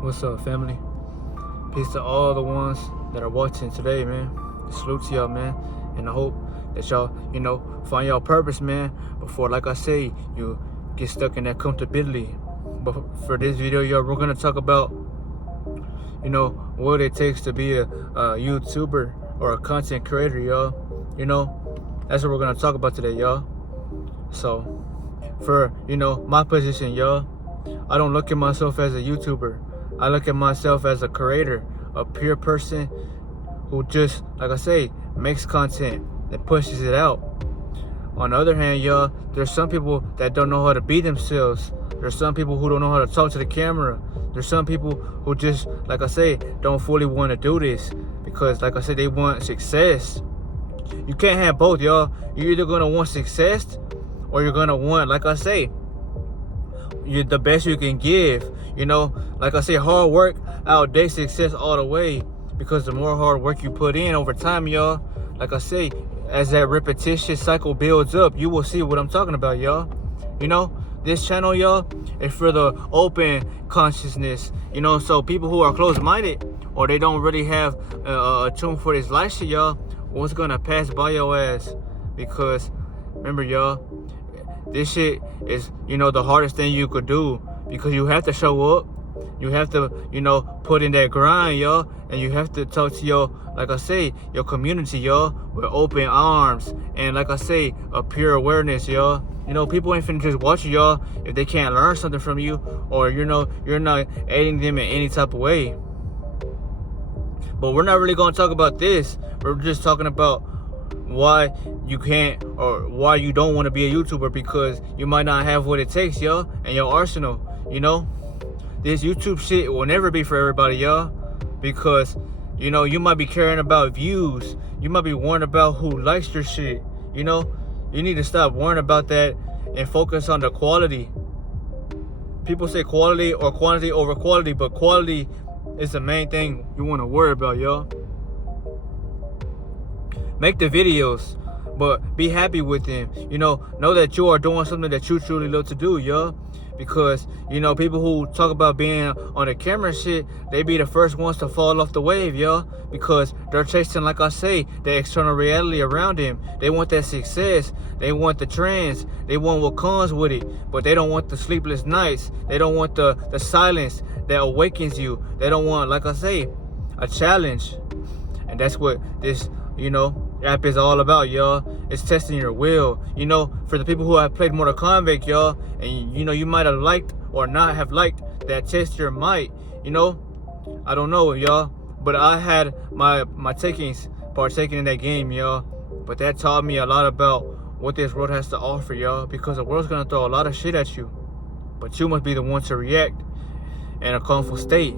What's up, family? Peace to all the ones that are watching today, man. Salute to y'all, man. And I hope that y'all, find y'all purpose, man. Before, like I say, you get stuck in that comfortability. But for this video, y'all, we're gonna talk about, what it takes to be a YouTuber or a content creator, y'all. That's what we're gonna talk about today, y'all. So, for my position, y'all, I don't look at myself as a YouTuber. I look at myself as a creator, a pure person who just, like I say, makes content and pushes it out. On the other hand, y'all, there's some people that don't know how to be themselves. There's some people who don't know how to talk to the camera. There's some people who just, like I say, don't fully want to do this because, like I said, they want success. You can't have both, y'all. You're either going to want success or you're going to want, like I say, you're the best you can give. Like I say, hard work outdates success all the way, because the more hard work you put in over time, y'all, like I say, as that repetition cycle builds up, you will see what I'm talking about, y'all. This channel, y'all, is for the open consciousness, so people who are closed-minded or they don't really have a tune for this life shit, y'all, what's gonna pass by your ass. Because remember, y'all, this shit is, the hardest thing you could do, because you have to show up. You have to, put in that grind, y'all. And you have to talk to your, like I say, your community, y'all, with open arms. And like I say, a pure awareness, y'all. People ain't finna just watch you, y'all, if they can't learn something from you, or, you're not aiding them in any type of way. But we're not really gonna talk about this. We're just talking about why you can't, or why you don't want to be a YouTuber, because you might not have what it takes, y'all, in your arsenal. This YouTube shit will never be for everybody, y'all, because you might be caring about views. You might be worrying about who likes your shit. You need to stop worrying about that and focus on the quality. People say quality or quantity over quality, but quality is the main thing you want to worry about, y'all. Make the videos, but be happy with them. Know that you are doing something that you truly love to do, y'all. Because, people who talk about being on the camera shit, they be the first ones to fall off the wave, y'all. Because they're chasing, like I say, the external reality around them. They want that success. They want the trends. They want what comes with it. But they don't want the sleepless nights. They don't want the silence that awakens you. They don't want, like I say, a challenge. And that's what this, app is all about, y'all. It's testing your will. For the people who have played Mortal Kombat, y'all, and you might have liked or not have liked that test your might. I don't know, y'all, but I had my takings partaking in that game, y'all. But that taught me a lot about what this world has to offer, y'all, because the world's gonna throw a lot of shit at you, but you must be the one to react in a calmful state,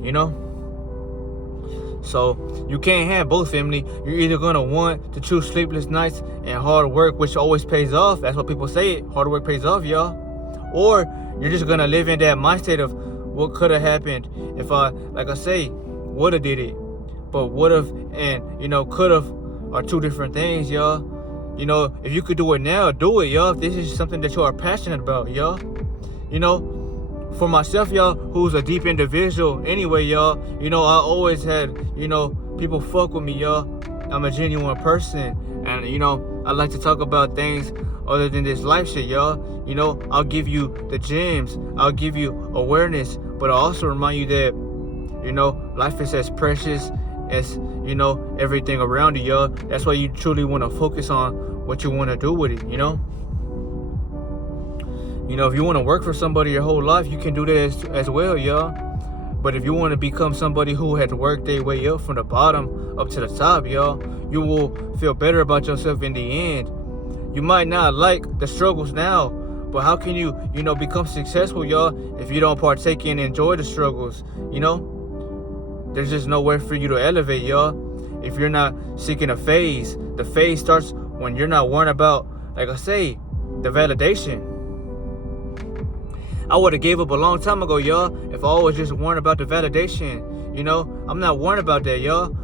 So you can't have both, family. You're either gonna want to choose sleepless nights and hard work, which always pays off. That's what people say. Hard work pays off, y'all. Or you're just gonna live in that mind state of what could have happened if I, like I say, would have did it. But would have and could have are two different things, y'all. If you could do it now, do it, y'all. If this is something that you are passionate about, y'all. For myself, y'all, who's a deep individual anyway, y'all, I always had, people fuck with me, y'all. I'm a genuine person, and, I like to talk about things other than this life shit, y'all. I'll give you the gems. I'll give you awareness, but I'll also remind you that, life is as precious as, everything around you, y'all. That's why you truly want to focus on what you want to do with it, if you want to work for somebody your whole life, you can do that as well, y'all. But if you want to become somebody who had to work their way up from the bottom up to the top, y'all, you will feel better about yourself in the end. You might not like the struggles now, but how can you, become successful, y'all, if you don't partake and enjoy the struggles? There's just nowhere for you to elevate, y'all, if you're not seeking a phase. The phase starts when you're not worrying about, like I say, the validation. I would have gave up a long time ago, y'all, if I was just worrying about the validation. I'm not worrying about that, y'all.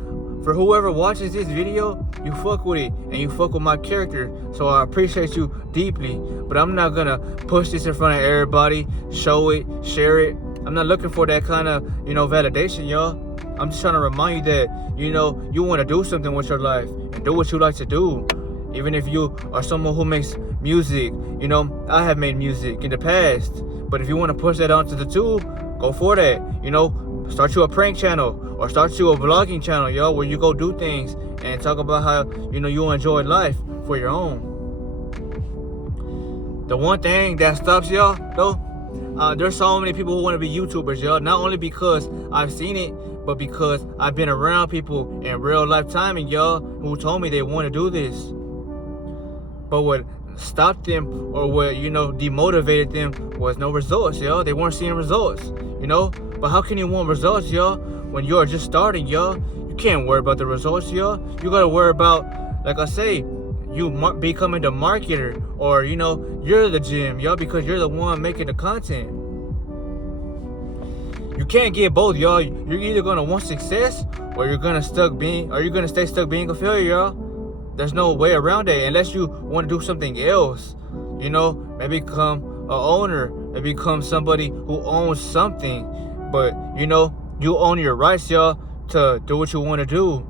For whoever watches this video, you fuck with it and you fuck with my character, so I appreciate you deeply. But I'm not gonna push this in front of everybody, show it, share it. I'm not looking for that kind of, validation, y'all. I'm just trying to remind you that, you want to do something with your life and do what you like to do. Even if you are someone who makes music, I have made music in the past. But if you want to push that onto the tube, go for that. Start you a prank channel or start you a vlogging channel, yo, where you go do things and talk about how, you enjoy life for your own. The one thing that stops y'all, though, there's so many people who want to be YouTubers, y'all. Not only because I've seen it, but because I've been around people in real life timing, y'all, who told me they want to do this. But what stopped them or what, demotivated them was no results, y'all. They weren't seeing results, But how can you want results, y'all, when you're just starting, y'all? You can't worry about the results, y'all. You got to worry about, like I say, you becoming the marketer or, you're the gym, y'all, because you're the one making the content. You can't get both, y'all. You're either going to want success or you're going to stay stuck being a failure, y'all. There's no way around it unless you want to do something else. Maybe become an owner, maybe become somebody who owns something. But, you own your rights, y'all, to do what you want to do.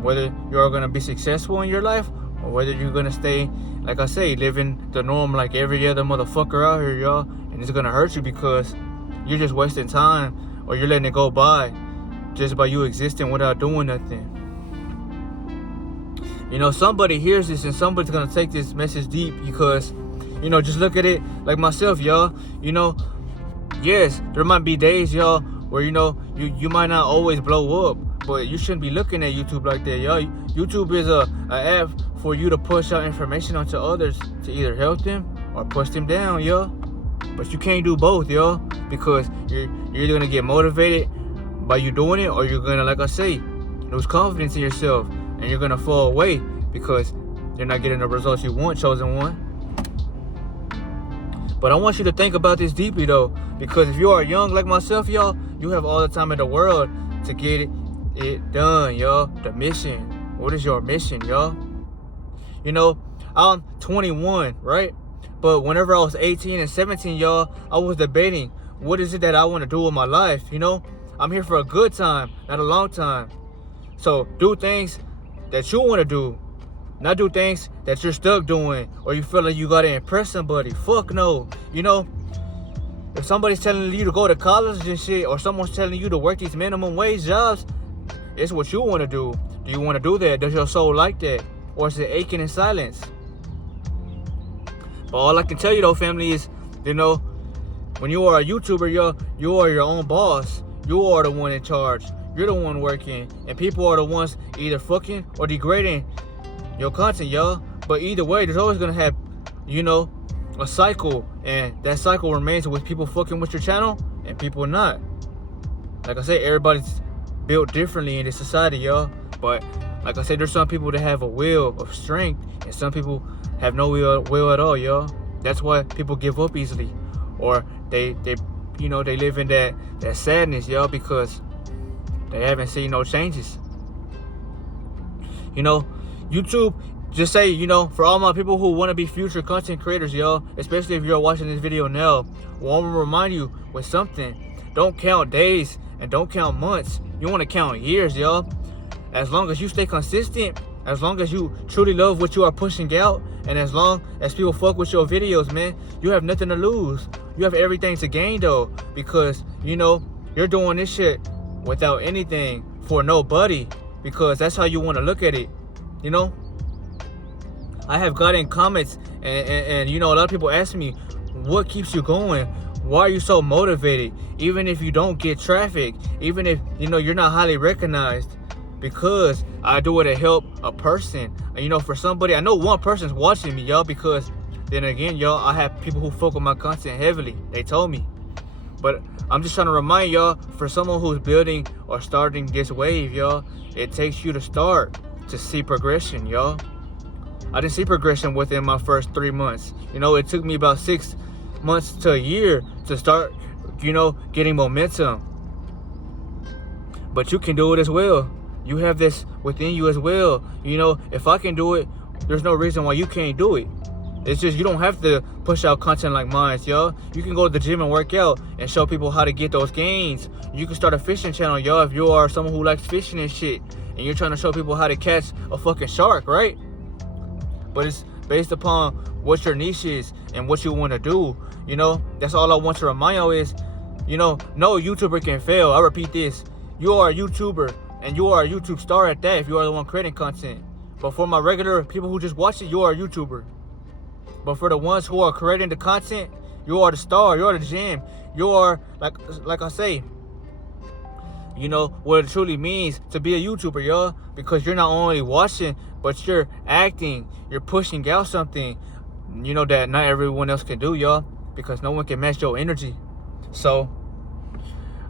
Whether you're going to be successful in your life or whether you're going to stay, like I say, living the norm like every other motherfucker out here, y'all. And it's going to hurt you because you're just wasting time or you're letting it go by just by you existing without doing nothing. Somebody hears this and somebody's going to take this message deep because, just look at it like myself, y'all. Yes, there might be days, y'all, where, you might not always blow up, but you shouldn't be looking at YouTube like that, y'all. YouTube is a app for you to push out information onto others to either help them or push them down, y'all. But you can't do both, y'all, because you're either going to get motivated by you doing it or you're going to, like I say, lose confidence in yourself. And you're going to fall away because you're not getting the results you want, chosen one. But I want you to think about this deeply, though. Because if you are young like myself, y'all, you have all the time in the world to get it done, y'all. The mission. What is your mission, y'all? I'm 21, right? But whenever I was 18 and 17, y'all, I was debating, what is it that I want to do with my life, I'm here for a good time, not a long time. So do things that you want to do, not do things that you're stuck doing or you feel like you got to impress somebody. Fuck no. If somebody's telling you to go to college and shit, or someone's telling you to work these minimum wage jobs, it's what you want to do. Do you want to do that? Does your soul like that? Or is it aching in silence? But all I can tell you though, family, is, when you are a YouTuber, you are your own boss. You are the one in charge. You're the one working, and people are the ones either fucking or degrading your content, y'all. But either way, there's always gonna have, a cycle, and that cycle remains with people fucking with your channel and people not. Like I say, everybody's built differently in this society, y'all. But like I said, there's some people that have a will of strength, and some people have no will at all, y'all. That's why people give up easily, or they live in that sadness, y'all, because they haven't seen no changes. YouTube, just say, for all my people who want to be future content creators, y'all, especially if you're watching this video now, well, I want to remind you with something. Don't count days and don't count months. You want to count years, y'all. As long as you stay consistent, as long as you truly love what you are pushing out, and as long as people fuck with your videos, man, you have nothing to lose. You have everything to gain, though, because, you're doing this shit without anything for nobody, because that's how you want to look at it. I have gotten comments and a lot of people ask me, what keeps you going? Why are you so motivated? Even if you don't get traffic, even if you're not highly recognized, because I do it to help a person. For somebody, I know one person's watching me, y'all, because then again, y'all, I have people who fuck with my content heavily. They told me. But I'm just trying to remind y'all, for someone who's building or starting this wave, y'all, it takes you to start to see progression, y'all. I didn't see progression within my first 3 months. It took me about 6 months to a year to start, getting momentum. But you can do it as well. You have this within you as well. If I can do it, there's no reason why you can't do it. It's just you don't have to push out content like mine, yo. You can go to the gym and work out and show people how to get those gains. You can start a fishing channel, yo, if you are someone who likes fishing and shit, and you're trying to show people how to catch a fucking shark, right? But it's based upon what your niche is and what you want to do. You know, that's all I want to remind you is, you know, no YouTuber can fail. I repeat this. You are a YouTuber, and you are a YouTube star at that if you are the one creating content. But for my regular people who just watch it, you are a YouTuber. But for the ones who are creating the content, you are the star, you are the gem. You are, like I say, you know, what it truly means to be a YouTuber, yo. Because you're not only watching, but you're acting. You're pushing out something, you know, that not everyone else can do, y'all. Because no one can match your energy. So,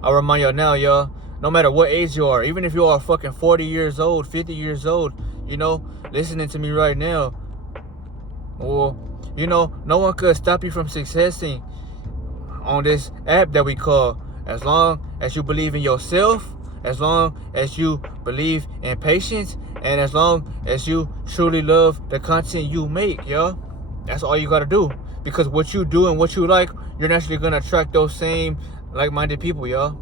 I'll remind y'all now, y'all. No matter what age you are, even if you are fucking 40 years old, 50 years old, you know, listening to me right now, or, you know, no one could stop you from successing on this app that we call. As long as you believe in yourself, as long as you believe in patience, and as long as you truly love the content you make, yo. That's all you gotta do. Because what you do and what you like, you're naturally gonna attract those same like-minded people, yo.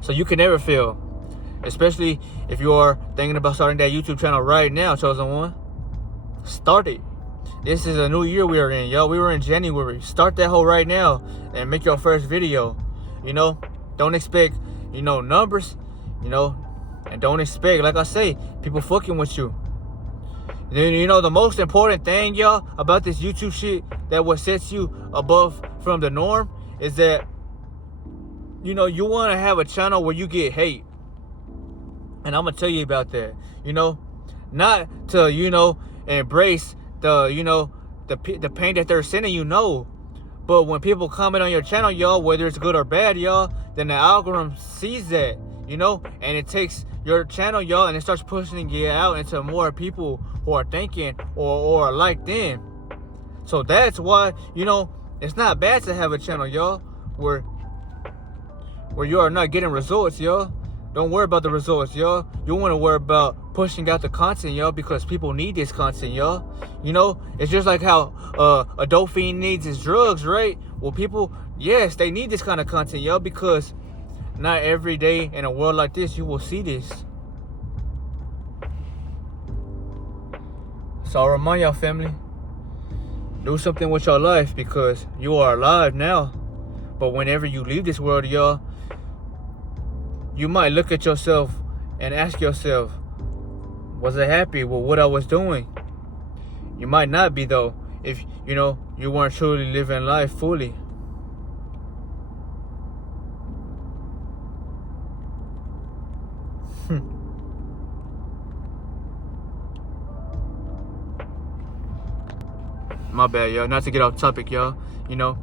So you can never fail. Especially if you are thinking about starting that YouTube channel right now, chosen one. Start it. This is a new year we are in, yo. We were in January. Start that hoe right now and make your first video. You know, don't expect, you know, numbers, you know, and don't expect, like I say, people fucking with you. Then, you know, the most important thing, y'all, about this YouTube shit that what sets you above from the norm is that, you know, you want to have a channel where you get hate. And I'm going to tell you about that, you know, not to, you know, embrace the, you know, the pain that they're sending you, no. But when people comment on your channel, y'all, whether it's good or bad, y'all, then the algorithm sees that, you know, and it takes your channel, y'all, and it starts pushing it out into more people who are thinking or like them. So that's why, you know, it's not bad to have a channel, y'all, where you are not getting results, y'all. Don't worry about the results, y'all. You want to worry about pushing out the content, y'all, because people need this content, y'all. You know, it's just like how a dope fiend needs his drugs, right? Well, people, yes, they need this kind of content, y'all, because not every day in a world like this you will see this. So I'll remind y'all, family, do something with your life because you are alive now. But whenever you leave this world, y'all, you might look at yourself and ask yourself, was I happy with what I was doing? You might not be, though, if, you know, you weren't truly living life fully. My bad, y'all. Not to get off topic, y'all, you know.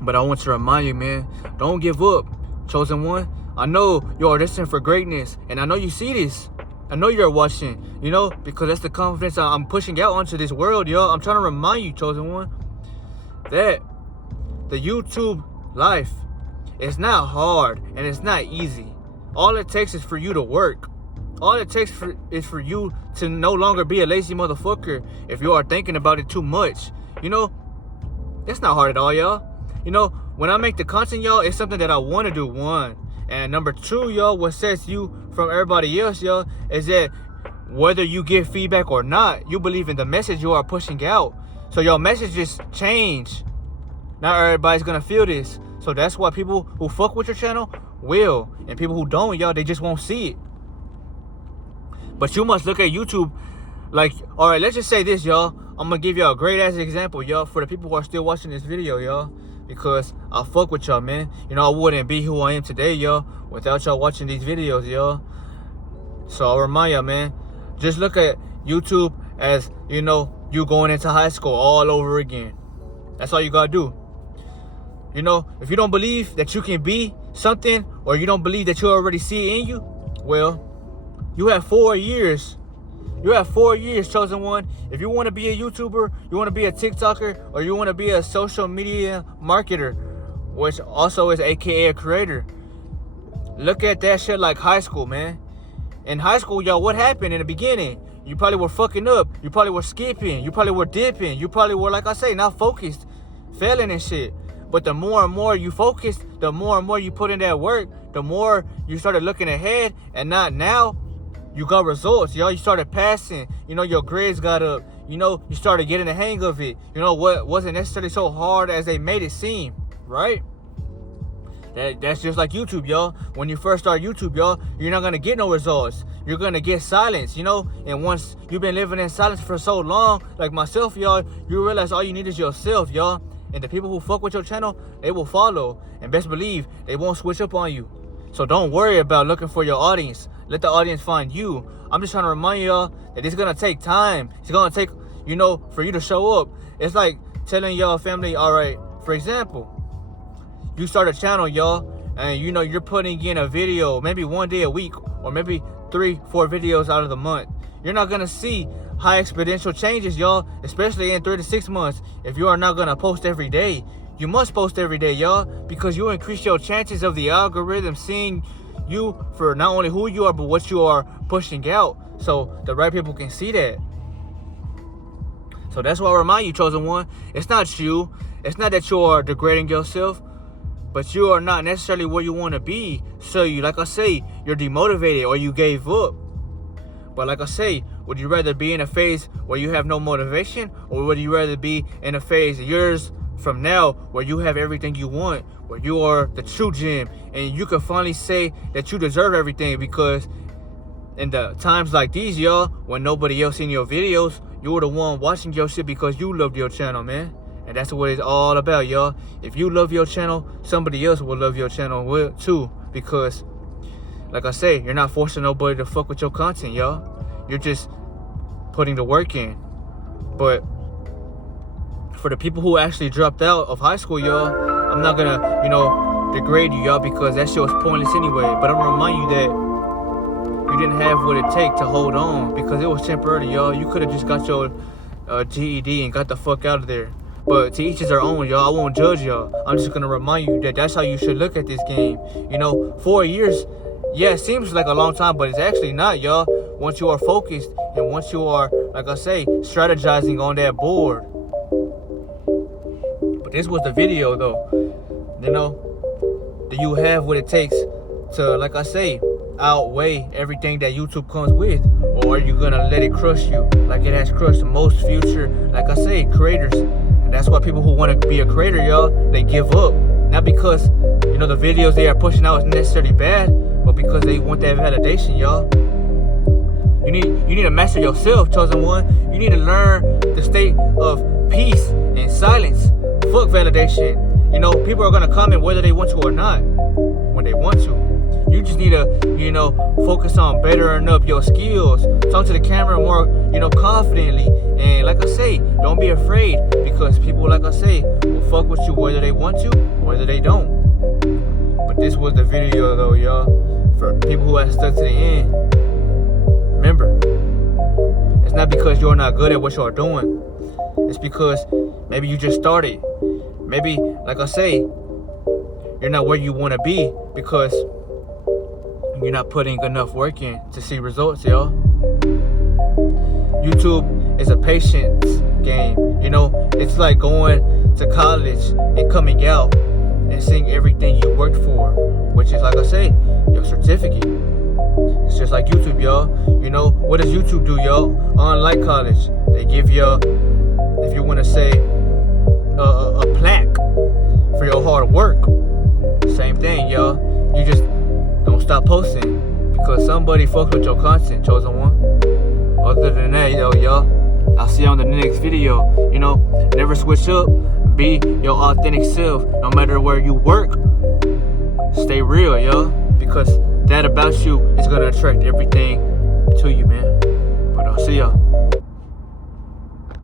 But I want to remind you, man, don't give up, chosen one. I know you are destined for greatness, and I know you see this. I know you're watching, you know, because that's the confidence I'm pushing out onto this world, yo. I'm trying to remind you, chosen one, that the YouTube life is not hard and it's not easy. All it takes is for you to work. All it takes is for you to no longer be a lazy motherfucker if you are thinking about it too much. You know, that's not hard at all, y'all. You know, when I make the content, y'all, it's something that I want to do, one. And number two, y'all, what sets you from everybody else, y'all, is that whether you get feedback or not, you believe in the message you are pushing out. So your messages change. Not everybody's going to feel this. So that's why people who fuck with your channel will. And people who don't, y'all, they just won't see it. But you must look at YouTube like, all right, let's just say this, y'all. I'm going to give y'all a great ass example, y'all, for the people who are still watching this video, y'all. Because I fuck with y'all, man. You know, I wouldn't be who I am today, y'all, without y'all watching these videos, y'all. So I'll remind y'all, man, just look at YouTube as, you know, you going into high school all over again. That's all you gotta do. You know, if you don't believe that you can be something, or you don't believe that you already see it in you, well, you have 4 years. You have 4 years, chosen one. If you want to be a YouTuber, you want to be a TikToker, or you want to be a social media marketer, which also is AKA a creator, look at that shit like high school, man. In high school, y'all, what happened in the beginning? You probably were fucking up. You probably were skipping. You probably were dipping. You probably were, like I say, not focused, failing and shit. But the more and more you focus, the more and more you put in that work, the more you started looking ahead, and not now, you got results, yo. You started passing. You know, your grades got up. You know, you started getting the hang of it. You know, what wasn't necessarily so hard as they made it seem, right? That's just like YouTube, yo. When you first start YouTube, yo, you're not gonna get no results. You're gonna get silence, you know. And once you've been living in silence for so long, like myself, y'all, you realize all you need is yourself, y'all. And the people who fuck with your channel, they will follow. And best believe, they won't switch up on you. So don't worry about looking for your audience. Let the audience find you. I'm just trying to remind y'all that it's gonna take time. It's gonna take, you know, for you to show up. It's like telling y'all family, all right, for example, you start a channel, y'all, and you know you're putting in a video maybe one day a week, or maybe 3-4 videos out of the month. You're not gonna see high exponential changes, y'all, especially in 3 to 6 months, if you are not gonna post every day. You must post every day, y'all, because you increase your chances of the algorithm seeing you for not only who you are, but what you are pushing out, so the right people can see that. So that's why I remind you, chosen one, it's not you. It's not that you are degrading yourself, but you are not necessarily where you want to be. So you, like I say, you're demotivated or you gave up. But like I say, would you rather be in a phase where you have no motivation, or would you rather be in a phase years from now where you have everything you want, where you are the true gem, and you can finally say that you deserve everything? Because in the times like these, y'all, when nobody else seen your videos, you were the one watching your shit because you loved your channel, man. And that's what it's all about, y'all. If you love your channel, somebody else will love your channel too. Because, like I say, you're not forcing nobody to fuck with your content, y'all. You're just putting the work in. But for the people who actually dropped out of high school, y'all, I'm not gonna, you know, degrade you, y'all, because that shit was pointless anyway. But I'm gonna remind you that you didn't have what it takes to hold on, because it was temporary, y'all. You could have just got your GED and got the fuck out of there. But to each is their own, y'all. I won't judge y'all. I'm just gonna remind you that that's how you should look at this game. You know, 4 years, yeah, it seems like a long time, but it's actually not, y'all. Once you are focused and once you are, like I say, strategizing on that board. But this was the video, though. You know, do you have what it takes to, like I say, outweigh everything that YouTube comes with? Or are you gonna let it crush you like it has crushed most future, like I say, creators? And that's why people who want to be a creator, y'all, they give up. Not because, you know, the videos they are pushing out is necessarily bad, but because they want that validation, y'all. You need to master yourself, chosen one. You need to learn the state of peace and silence. Fuck validation. You know, people are gonna comment whether they want to or not, when they want to. You just need to, you know, focus on bettering up your skills. Talk to the camera more, you know, confidently. And like I say, don't be afraid, because people, like I say, will fuck with you whether they want to, whether they don't. But this was the video, though, y'all. For people who have stuck to the end, remember, it's not because you're not good at what you're doing. It's because maybe you just started. Maybe, like I say, you're not where you want to be because you're not putting enough work in to see results, y'all. YouTube is a patience game. You know, it's like going to college and coming out and seeing everything you worked for, which is, like I say, your certificate. It's just like YouTube, y'all. You know, what does YouTube do, y'all? Unlike college, they give you, if you want to say, a plaque for your hard work. Same thing, y'all. You just don't stop posting because somebody fucked with your content, chosen one. Other than that, y'all, I'll see you on the next video. You know, never switch up. Be your authentic self. No matter where you work, stay real, y'all. Because that about you is gonna attract everything to you, man. But I'll see y'all.